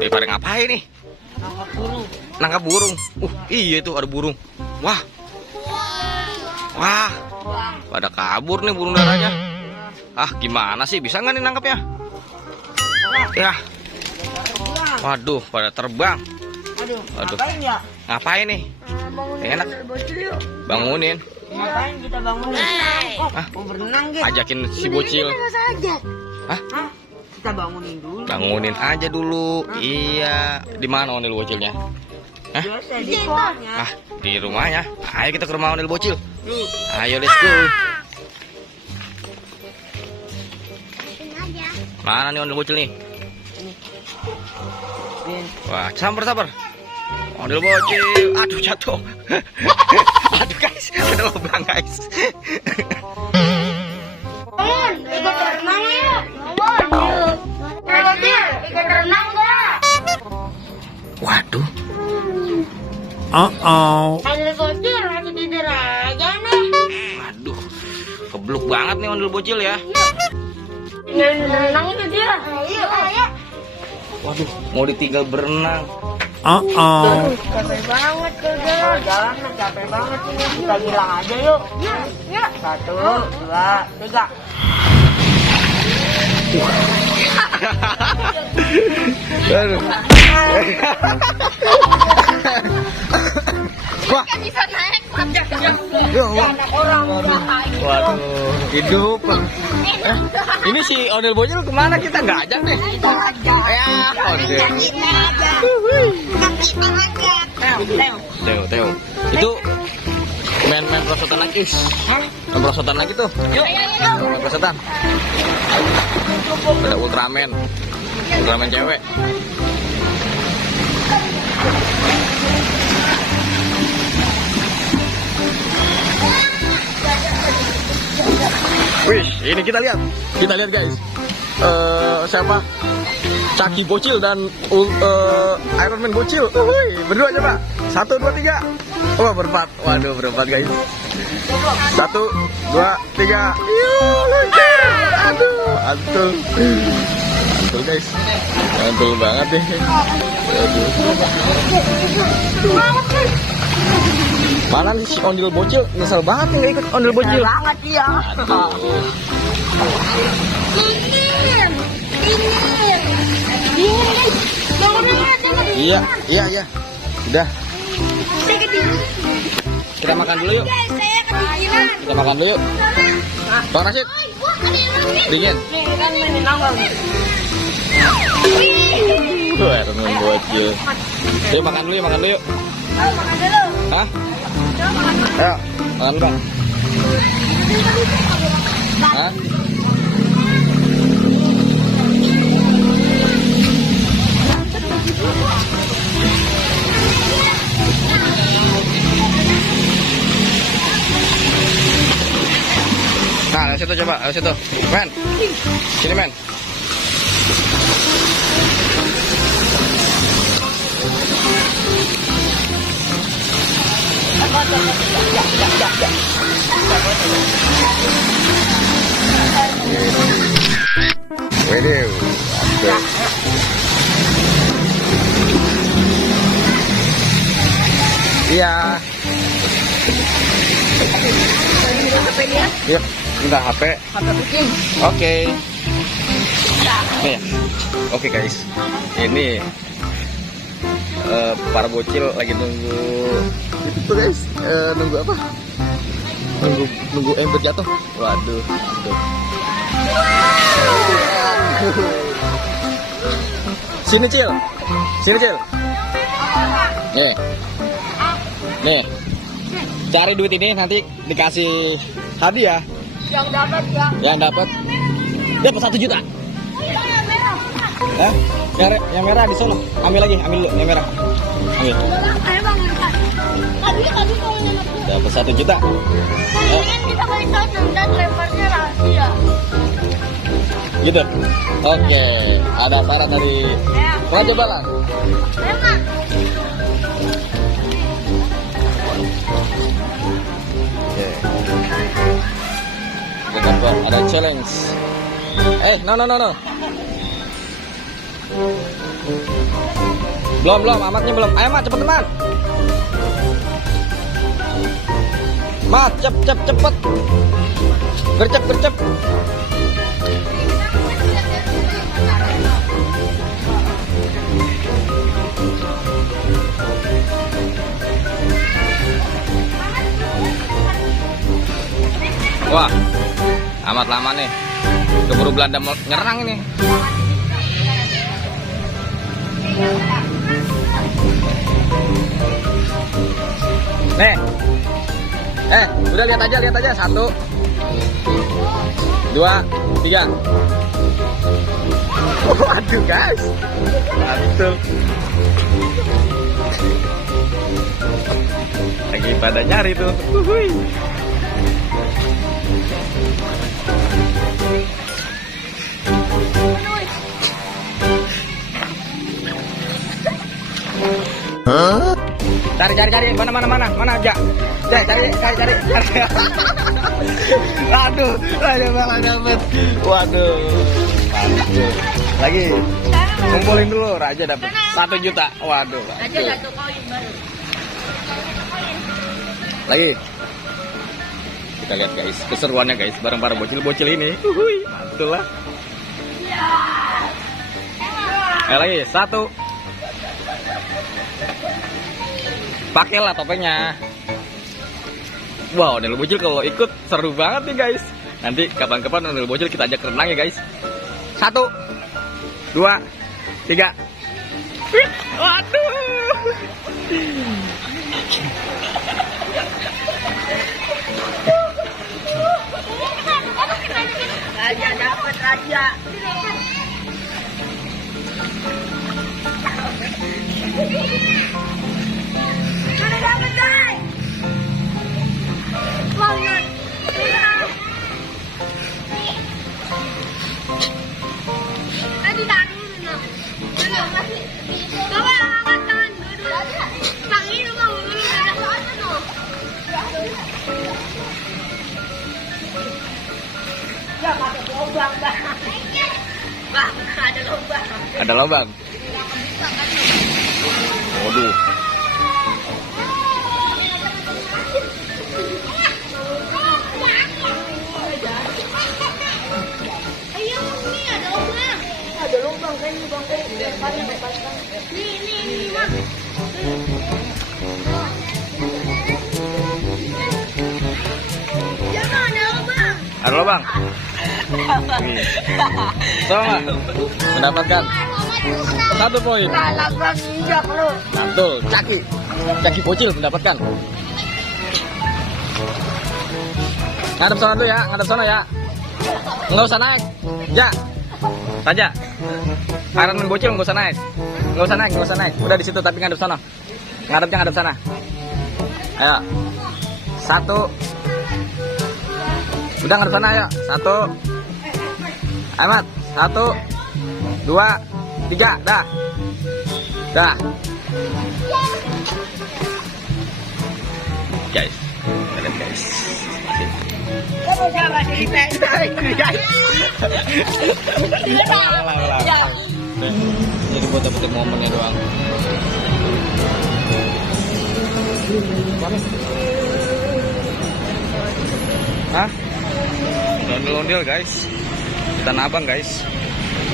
Daripada ngapain nih? Nangkap burung. Nangkap burung. Iya itu ada burung. Wah. Wah. Pada kabur nih burung darahnya. Ah, gimana sih? Bisa nggak nih nangkapnya? Ya. Waduh, pada terbang. Aduh. Aduh. Ngapain ya? Ngapain nih? Enak. Bangunin. Ngapain kita bangunin? Hah? Mau berenang gitu. Ajakin si bocil. Hah? Kita bangunin dulu. Bangunin aja dulu. Iya. Di mana Onil bocilnya? Hah? Biasa di rumahnya. Ah, di rumahnya. Ayo kita ke rumah Onil bocil. Ayo, let's go. Mana nih Onil bocil nih? Wah, sabar. Onil bocil. Aduh, jatuh. Aduh guys, ada lubang guys. Ikut renang ya. Ikut renang gak? Waduh. Ondel bocil masih tidur aja nih. Waduh. Kebluk banget nih Ondel bocil ya. Renang itu dia. Ayo. Waduh, mau ditinggal berenang. Capek banget jalan capek banget ini. Kita bilang aja yuk. Ya. 1, 2, 3. Aduh. Wah, Kan bisa naik panjang. Orang waduh, hidup. Ini si Ondel bocil kemana? Kita nggak ajak deh. Ya, Ondel. Teo. Itu main perosotan lagi. Main perosotan lagi tuh. Main perosotan. Ada Ultraman cewek. Wih, ini kita lihat guys. Siapa? Caki bocil dan Iron Man bocil. Berdua coba. 1, 2, 3. Oh, berempat. Waduh, berempat guys. 1, 2, 3. Lucu. Aduh, antul guys. Antul banget deh. Aduh. Mana nih si Ondel bocil? Nyesel banget nih nggak ikut Ondel bocil. banget ya. Aduh. Dingin. Iya. Udah. Kita makan dulu yuk. Guys, saya kedinginan. Kita makan dulu yuk. Bang Rashid, dingin. Nih kan mainin nongol nih. Wah, temen bocil. Yuk makan dulu yuk. Makan dulu. Hah? Ayo, makan bang. Hah? Nah, dari situ coba, dari situ. Men. Sini, men. Waduh. Iya. Yuk, minta HP. Oke. Nih, oke guys. Ini para bocil lagi nunggu itu tuh guys. Nunggu apa? Nunggu ember jatuh. Waduh. Tuh. Sini Cil. Nih. Cari duit ini nanti dikasih hadiah. Yang dapat dapat 1 juta. Hah? Yang merah di sana. Ambil dulu yang merah. Ambil. Tadi mau nyemak. Dapat 1 juta. Mendingan kita balik tahun dan lemparnya rahasia. Gitu. Oke, ada syarat dari Raja Balang. Emang. Oke. Kita buat ada challenge. No. Belum, Amatnya belum. Ayo Mat, cepet Mat. Mat, cepet. Gercep. Wah, amat lama nih. Keburu Belanda mau nyerang ini. Nih. Udah lihat aja. 1, 2, 3. Waduh, guys. Mantul. Lagi pada nyari tuh. Cari mana aja. Cari. Aduh, Raja malah dapet. Waduh. Lagi. Kumpulin dulu, Raja dapet 1 juta. Waduh. Aja 1 koin baru. Lagi. Kita lihat guys, keseruannya guys, bareng para bocil-bocil ini. Mantul lah. Lagi 1. Pakailah topengnya. Wow, Ondel Bocil kalau ikut seru banget nih guys. Nanti kapan-kapan Ondel Bocil kita ajak renang ya guys. 1, 2, 3. Waduh. Raja dapat Raja. Mana dapat guys? Banget. Tadi tadi no. Masih. Bawa angkat tangan dulu. Tangi dulu dulu ada soalnya no. Ya ada lubang bang. Bang ada lubang. Ada lubang. Waduh. Ada lubang kan lubang Nih, Bang. Jangan ada lubang. Ada lubang. Sama mendapatkan 1 poin. Lubang injak lu. Mantul, Caki Bocil mendapatkan. Ngadep sana tuh ya, Nggak usah naik. Ja. Raja. Iron Man Bocil nggak usah naik. Udah di situ tapi ngadep sana. Ngadep sana. Ayo. 1. Udah ngadep sana ayo. 1. Amat. 1, 2, 3. Dah. Guys. Lihat guys. Jadi buat dapetin momennya doang. Hah? Ondel-ondel guys. Kita nabang guys.